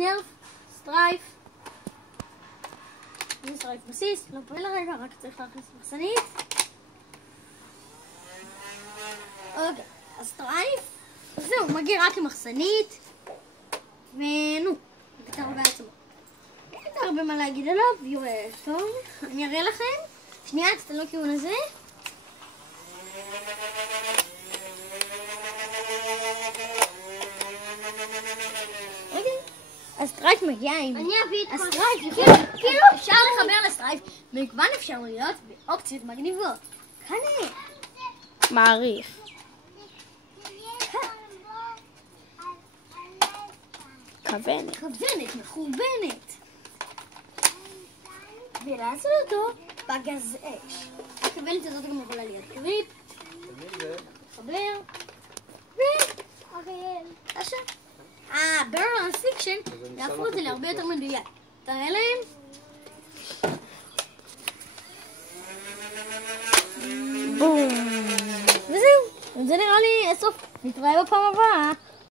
נרף, סטרייף. זה סטרייף בסיס, לא פועל הרגע, רק צריך להכניס מחסנית. אוקיי, אז סטרייף. זהו, מגיע רק עם מחסנית. ונו, נקטר בעצמו. אין הרבה מה להגיד עליו, יורה טוב. אני אראה לכם. שנייה, תסתכלו לכיוון הזה. אוקיי. הסטרייף מגיע עם... אני אביא את הסטרייף, כאילו אפשר לחבר לסטרייף מגוון אפשרויות ואופציות מגניבות. כאן מעריך. כוונת. כוונת, מכוונת. ולעשות אותו בגז אש. הכוונת הזאת גם יכולה להיות קריפ. חבר. אריאל. עכשיו. ברל פיקשן, יהפכו את זה להרבה יותר מדויק. תראה להם. בום. וזהו. זה נראה לי הסוף. נתראה בפעם הבאה.